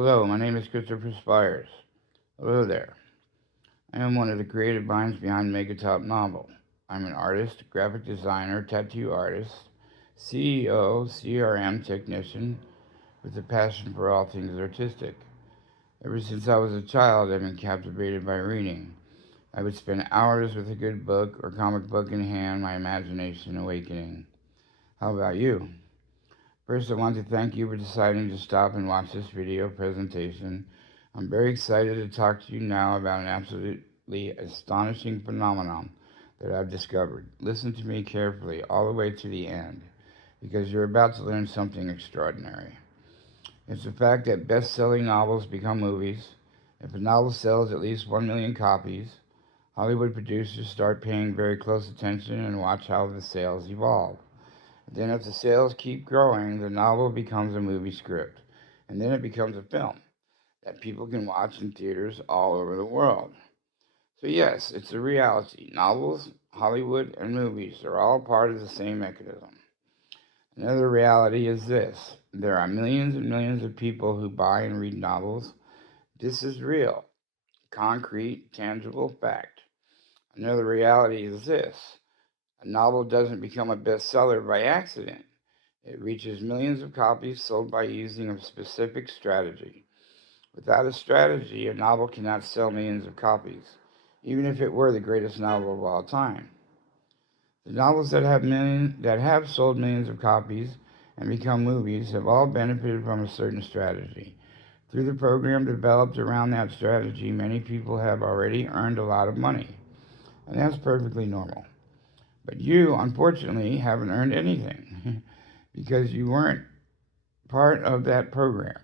Hello, my name is Christopher Spires. Hello there. I am one of the creative minds behind Megatop Novel. I'm an artist, graphic designer, tattoo artist, CEO, CRM technician with a passion for all things artistic. Ever since I was a child, I've been captivated by reading. I would spend hours with a good book or comic book in hand, my imagination awakening. How about you? First, I want to thank you for deciding to stop and watch this video presentation. I'm very excited to talk to you now about an absolutely astonishing phenomenon that I've discovered. Listen to me carefully all the way to the end, because you're about to learn something extraordinary. It's the fact that best-selling novels become movies. If a novel sells at least 1 million copies, Hollywood producers start paying very close attention and watch how the sales evolve. Then if the sales keep growing, the novel becomes a movie script, and then it becomes a film that people can watch in theaters all over the world. So yes, it's a reality. Novels, Hollywood, and movies are all part of the same mechanism. Another reality is this. There are millions and millions of people who buy and read novels. This is real, concrete, tangible fact. Another reality is this. A novel doesn't become a bestseller by accident. It reaches millions of copies sold by using a specific strategy. Without a strategy, a novel cannot sell millions of copies, even if it were the greatest novel of all time. The novels that have sold millions of copies and become movies have all benefited from a certain strategy. Through the program developed around that strategy, many people have already earned a lot of money, and that's perfectly normal. But you, unfortunately, haven't earned anything because you weren't part of that program.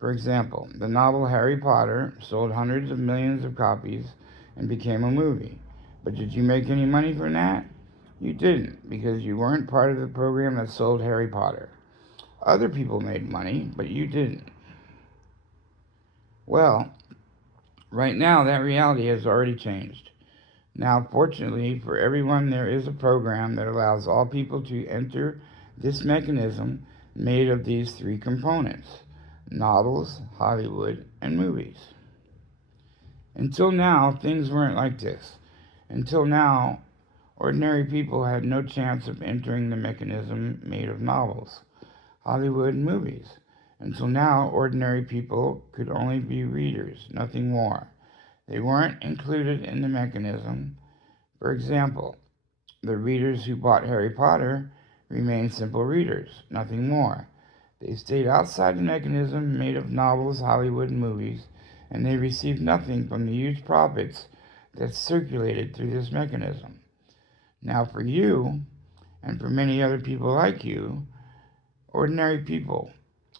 For example, the novel Harry Potter sold hundreds of millions of copies and became a movie. But did you make any money from that? You didn't, because you weren't part of the program that sold Harry Potter. Other people made money, but you didn't. Well, right now that reality has already changed. Now, fortunately for everyone, there is a program that allows all people to enter this mechanism made of these three components: novels, Hollywood, and movies. Until now, things weren't like this. Until now, ordinary people had no chance of entering the mechanism made of novels, Hollywood, and movies. Until now, ordinary people could only be readers, nothing more. They weren't included in the mechanism. For example, the readers who bought Harry Potter remained simple readers, nothing more. They stayed outside the mechanism made of novels, Hollywood, and movies, and they received nothing from the huge profits that circulated through this mechanism. Now for you, and for many other people like you, ordinary people,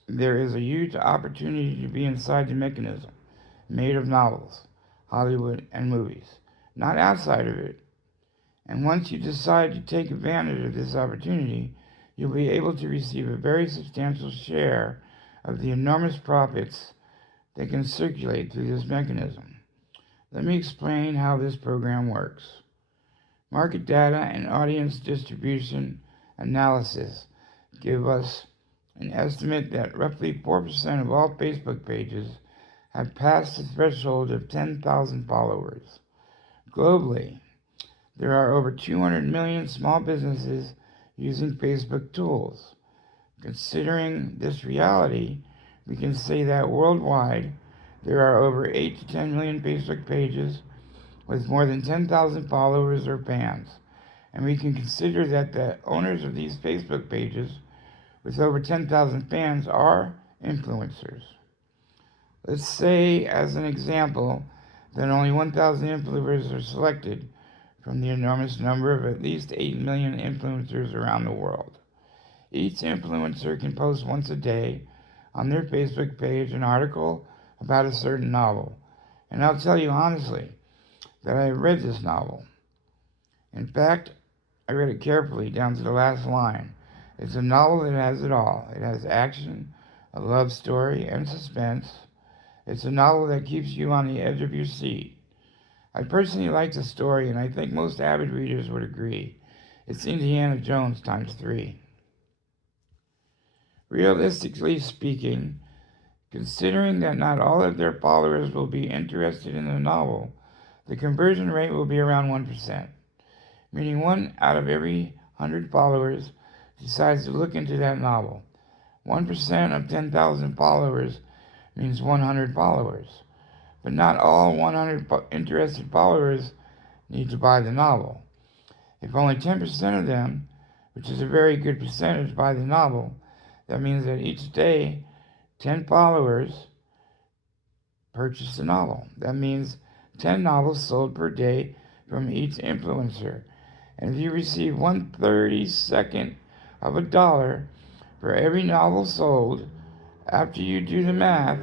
there is a huge opportunity to be inside the mechanism made of novels, Hollywood, and movies, not outside of it. And once you decide to take advantage of this opportunity, you'll be able to receive a very substantial share of the enormous profits that can circulate through this mechanism. Let me explain how this program works. Market data and audience distribution analysis give us an estimate that roughly 4% of all Facebook pages have passed the threshold of 10,000 followers. Globally, there are over 200 million small businesses using Facebook tools. Considering this reality, we can say that worldwide, there are over 8 to 10 million Facebook pages with more than 10,000 followers or fans. And we can consider that the owners of these Facebook pages with over 10,000 fans are influencers. Let's say, as an example, that only 1,000 influencers are selected from the enormous number of at least 8 million influencers around the world. Each influencer can post once a day on their Facebook page an article about a certain novel. And I'll tell you honestly that I read this novel. In fact, I read it carefully down to the last line. It's a novel that has it all. It has action, a love story, and suspense. It's a novel that keeps you on the edge of your seat. I personally like the story, and I think most avid readers would agree. It's Indiana Jones times 3. Realistically speaking, Considering that not all of their followers will be interested in the novel, the conversion rate will be around 1%, meaning 1 out of every 100 followers decides to look into that novel. 1% of 10,000 followers means 100 followers, but not all 100 interested followers need to buy the novel. If only 10% of them, which is a very good percentage, buy the novel, that means that each day 10 followers purchase the novel. That means 10 novels sold per day from each influencer. And if you receive 1/32 of a dollar for every novel sold, after you do the math,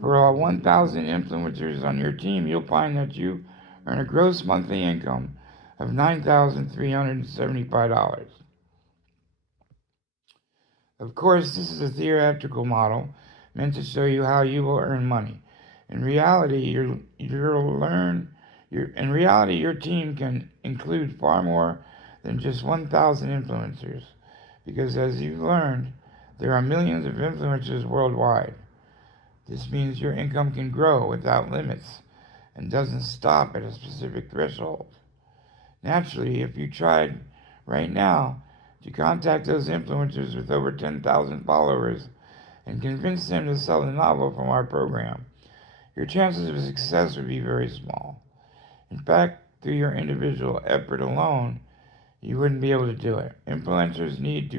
for all 1,000 influencers on your team, you'll find that you earn a gross monthly income of $9,375. Of course, this is a theoretical model meant to show you how you will earn money. In reality, your team can include far more than just 1,000 influencers, because as you've learned, there are millions of influencers worldwide. This means your income can grow without limits and doesn't stop at a specific threshold. Naturally, if you tried right now to contact those influencers with over 10,000 followers and convince them to sell the novel from our program, your chances of success would be very small. In fact, through your individual effort alone, you wouldn't be able to do it. Influencers need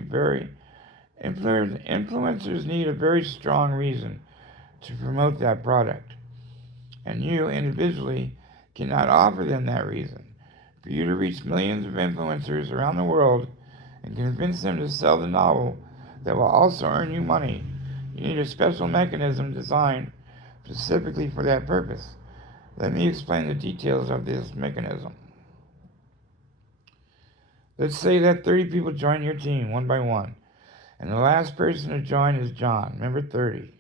a very strong reason to promote that product, and you individually cannot offer them that reason. For you to reach millions of influencers around the world and convince them to sell the novel that will also earn you money, you need a special mechanism designed specifically for that purpose. Let me explain the details of this mechanism. Let's say that 30 people join your team one by one, and the last person to join is John, number 30.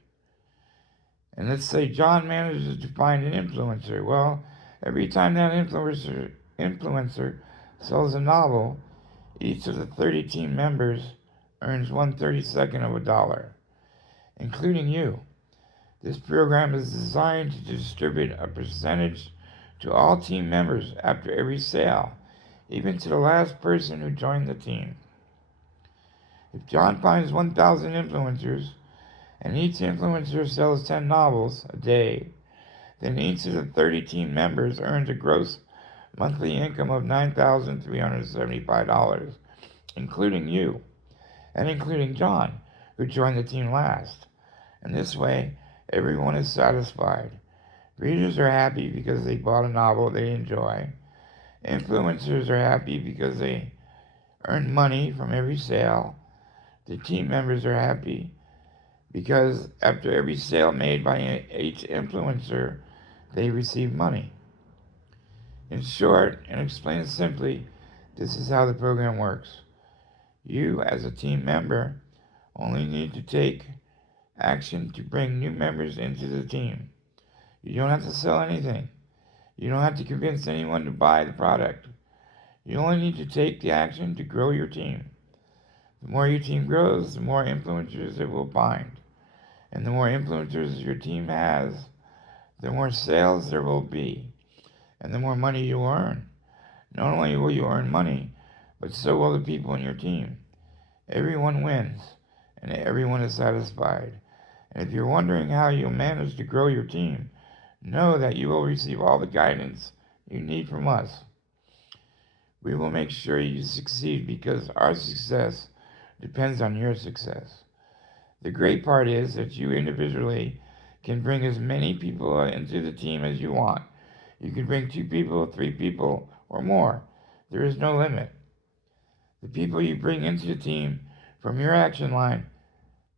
And let's say John manages to find an influencer. Well, every time that influencer sells a novel, each of the 30 team members earns 1/32 of a dollar, including you. This program is designed to distribute a percentage to all team members after every sale, even to the last person who joined the team. If John finds 1,000 influencers, and each influencer sells 10 novels a day, then each of the 30 team members earns a gross monthly income of $9,375, including you, and including John, who joined the team last. And this way, everyone is satisfied. Readers are happy because they bought a novel they enjoy. Influencers are happy because they earn money from every sale. The team members are happy because after every sale made by each influencer, they receive money. In short, and explained simply, this is how the program works. You, as a team member, only need to take action to bring new members into the team. You don't have to sell anything. You don't have to convince anyone to buy the product. You only need to take the action to grow your team. The more your team grows, the more influencers it will find. And the more influencers your team has, the more sales there will be, and the more money you will earn. Not only will you earn money, but so will the people in your team. Everyone wins, and everyone is satisfied. And if you're wondering how you'll manage to grow your team, know that you will receive all the guidance you need from us. We will make sure you succeed because our success depends on your success. The great part is that you individually can bring as many people into the team as you want. You can bring 2 people, 3 people, or more. There is no limit. The people you bring into the team from your action line,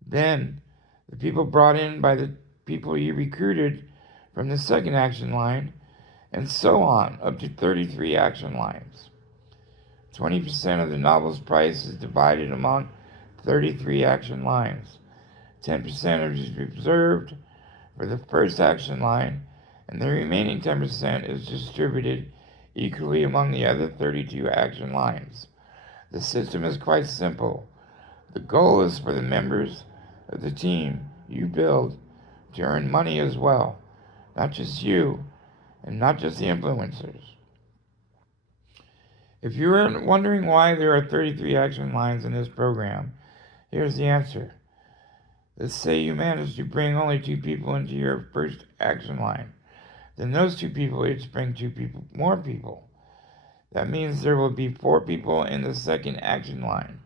then the people brought in by the people you recruited from the second action line, and so on, up to 33 action lines. 20% of the novel's price is divided among 33 action lines. 10% is reserved for the first action line, and the remaining 10% is distributed equally among the other 32 action lines. The system is quite simple. The goal is for the members of the team you build to earn money as well, not just you and not just the influencers. If you're wondering why there are 33 action lines in this program, here's the answer. Let's say you manage to bring only 2 people into your first action line. Then those 2 people each bring 2 more people. That means there will be 4 people in the second action line.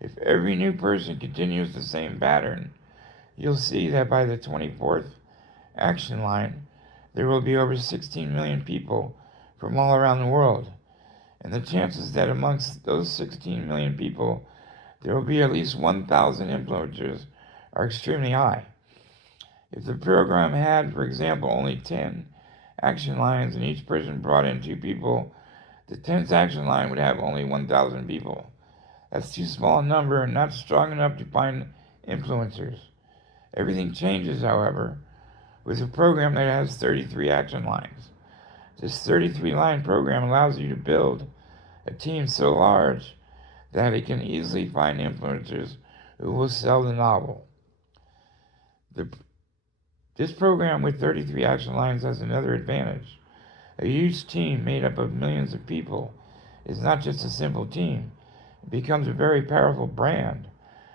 If every new person continues the same pattern, you'll see that by the 24th action line, there will be over 16 million people from all around the world. And the chances that amongst those 16 million people, there will be at least 1,000 influencers are extremely high. If the program had, for example, only 10 action lines and each person brought in 2 people, the 10th action line would have only 1,000 people. That's too small a number and not strong enough to find influencers. Everything changes, however, with a program that has 33 action lines. This 33-line program allows you to build a team so large that it can easily find influencers who will sell the novel. This program with 33 action lines has another advantage. A huge team made up of millions of people is not just a simple team. It becomes a very powerful brand,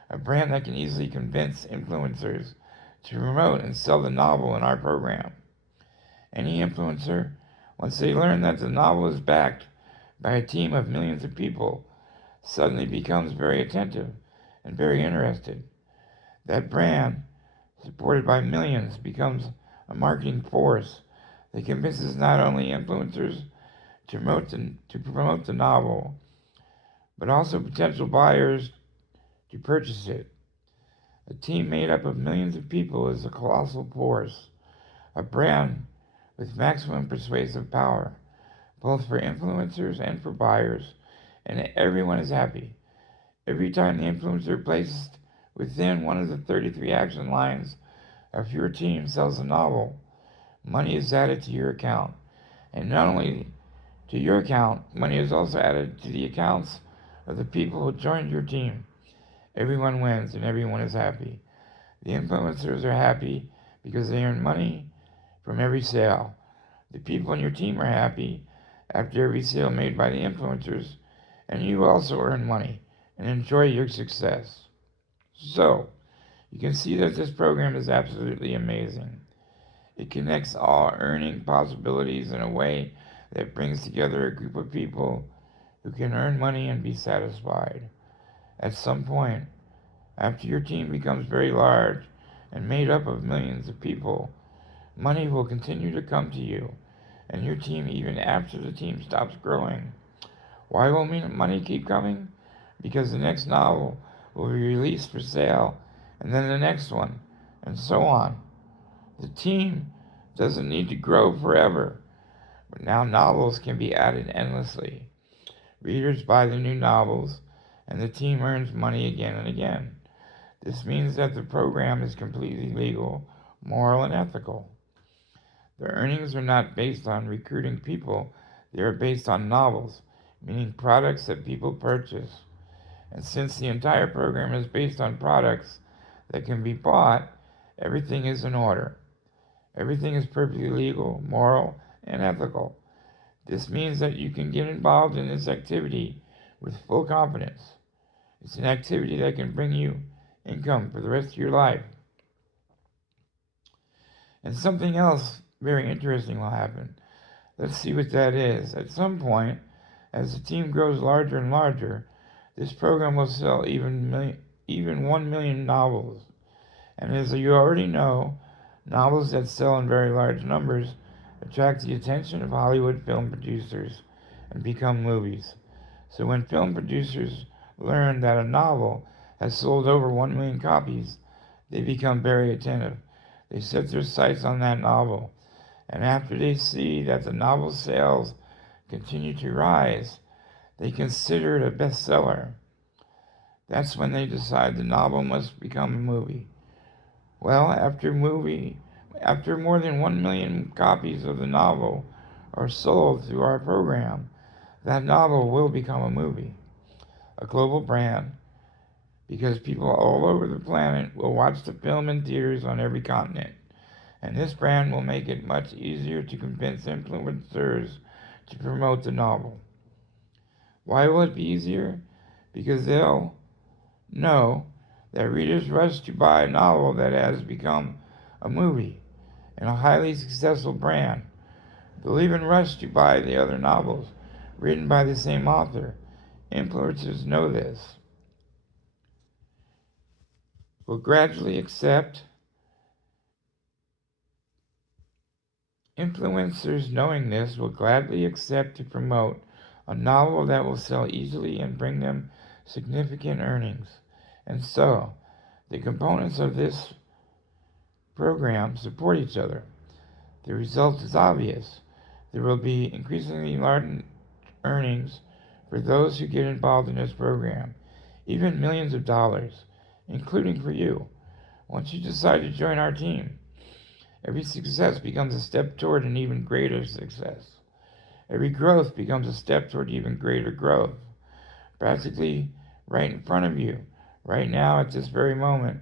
a brand that can easily convince influencers to promote and sell the novel in our program. Any influencer, once they learn that the novel is backed by a team of millions of people, suddenly becomes very attentive and very interested. That brand, supported by millions, becomes a marketing force that convinces not only influencers to promote the novel, but also potential buyers to purchase it. A team made up of millions of people is a colossal force, a brand with maximum persuasive power, both for influencers and for buyers, and everyone is happy. Every time the influencer placed within one of the 33 action lines of your team sells a novel, money is added to your account. And not only to your account, money is also added to the accounts of the people who joined your team. Everyone wins and everyone is happy. The influencers are happy because they earn money from every sale. The people in your team are happy after every sale made by the influencers, and you also earn money and enjoy your success. So, you can see that this program is absolutely amazing. It connects all earning possibilities in a way that brings together a group of people who can earn money and be satisfied. At some point, after your team becomes very large and made up of millions of people, money will continue to come to you and your team even after the team stops growing. Why will money keep coming? Because the next novel will be released for sale, and then the next one, and so on. The team doesn't need to grow forever, but now novels can be added endlessly. Readers buy the new novels, and the team earns money again and again. This means that the program is completely legal, moral, and ethical. The earnings are not based on recruiting people, they are based on novels, meaning products that people purchase. And since the entire program is based on products that can be bought, everything is in order. Everything is perfectly legal, moral, and ethical. This means that you can get involved in this activity with full confidence. It's an activity that can bring you income for the rest of your life. And something else very interesting will happen. Let's see what that is. At some point, as the team grows larger and larger, this program will sell even 1 million novels. And as you already know, novels that sell in very large numbers attract the attention of Hollywood film producers and become movies. So when film producers learn that a novel has sold over 1 million copies, they become very attentive. They set their sights on that novel, and after they see that the novel sales continue to rise, they consider it a bestseller. That's when they decide the novel must become a movie. Well, after more than 1 million copies of the novel are sold through our program, that novel will become a movie, a global brand, because people all over the planet will watch the film in theaters on every continent. and this brand will make it much easier to convince influencers to promote the novel. Why will it be easier? Because they'll know that readers rush to buy a novel that has become a movie and a highly successful brand. They'll even rush to buy the other novels written by the same author. Influencers know this. Will gradually accept. Influencers knowing this will gladly accept to promote a novel that will sell easily and bring them significant earnings. And so, the components of this program support each other. The result is obvious. There will be increasingly large earnings for those who get involved in this program, even millions of dollars, including for you, once you decide to join our team. Every success becomes a step toward an even greater success. Every growth becomes a step toward even greater growth. Practically right in front of you, right now at this very moment,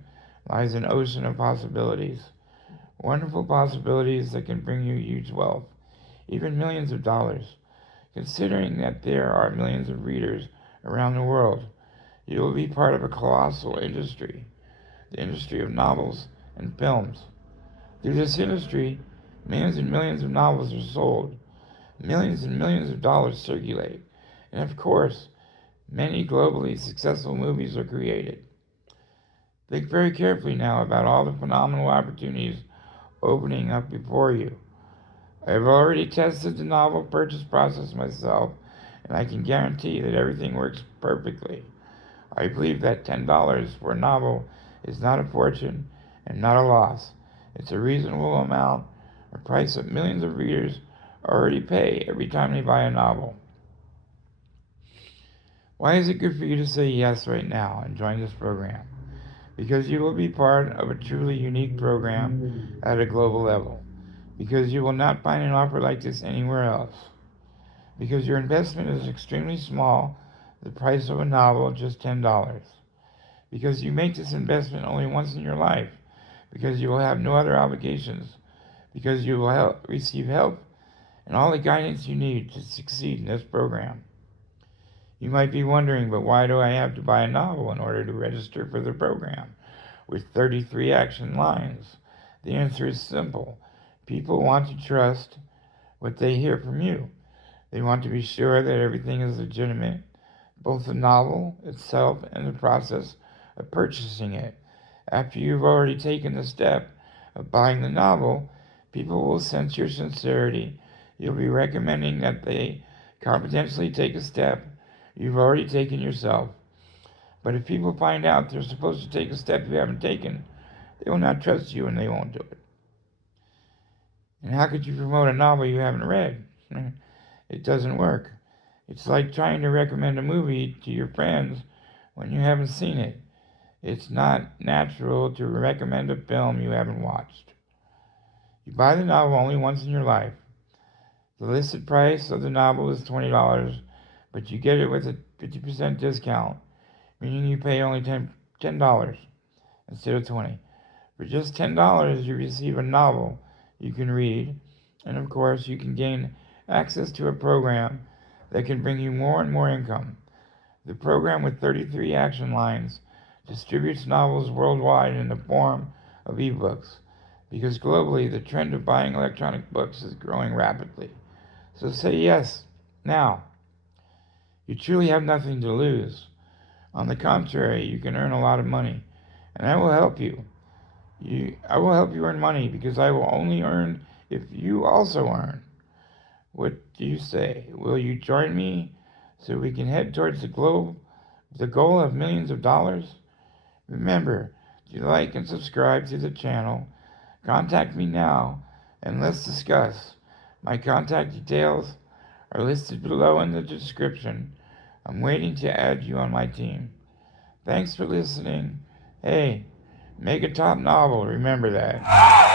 lies an ocean of possibilities. Wonderful possibilities that can bring you huge wealth, even millions of dollars. Considering that there are millions of readers around the world, you will be part of a colossal industry, the industry of novels and films. Through this industry, millions and millions of novels are sold, millions and millions of dollars circulate, and of course, many globally successful movies are created. Think very carefully now about all the phenomenal opportunities opening up before you. I have already tested the novel purchase process myself, and I can guarantee that everything works perfectly. I believe that $10 for a novel is not a fortune and not a loss. It's a reasonable amount, a price that millions of readers already pay every time they buy a novel. Why is it good for you to say yes right now and join this program? Because you will be part of a truly unique program at a global level. Because you will not find an offer like this anywhere else. Because your investment is extremely small, the price of a novel just $10. Because you make this investment only once in your life. Because you will have no other obligations. Because you will receive help and all the guidance you need to succeed in this program. You might be wondering, but why do I have to buy a novel in order to register for the program with 33 action lines? The answer is simple. People want to trust what they hear from you. They want to be sure that everything is legitimate, both the novel itself and the process of purchasing it. After you've already taken the step of buying the novel, people will sense your sincerity. You'll be recommending that they confidentially take a step you've already taken yourself. But if people find out they're supposed to take a step you haven't taken, they will not trust you and they won't do it. And how could you promote a novel you haven't read? It doesn't work. It's like trying to recommend a movie to your friends when you haven't seen it. It's not natural to recommend a film you haven't watched. You buy the novel only once in your life. The listed price of the novel is $20, but you get it with a 50% discount, meaning you pay only $10 instead of $20. For just $10, you receive a novel you can read, and of course, you can gain access to a program that can bring you more and more income. The program with 33 action lines distributes novels worldwide in the form of ebooks, because globally the trend of buying electronic books is growing rapidly. So say yes now. You truly have nothing to lose. On the contrary, you can earn a lot of money, and I will help you. I will help you earn money because I will only earn if you also earn. What do you say? Will you join me so we can head towards the goal of millions of dollars? Remember to like and subscribe to the channel. Contact me now and let's discuss. My contact details are listed below in the description. I'm waiting to add you on my team. Thanks for listening. Hey, make a top novel, remember that.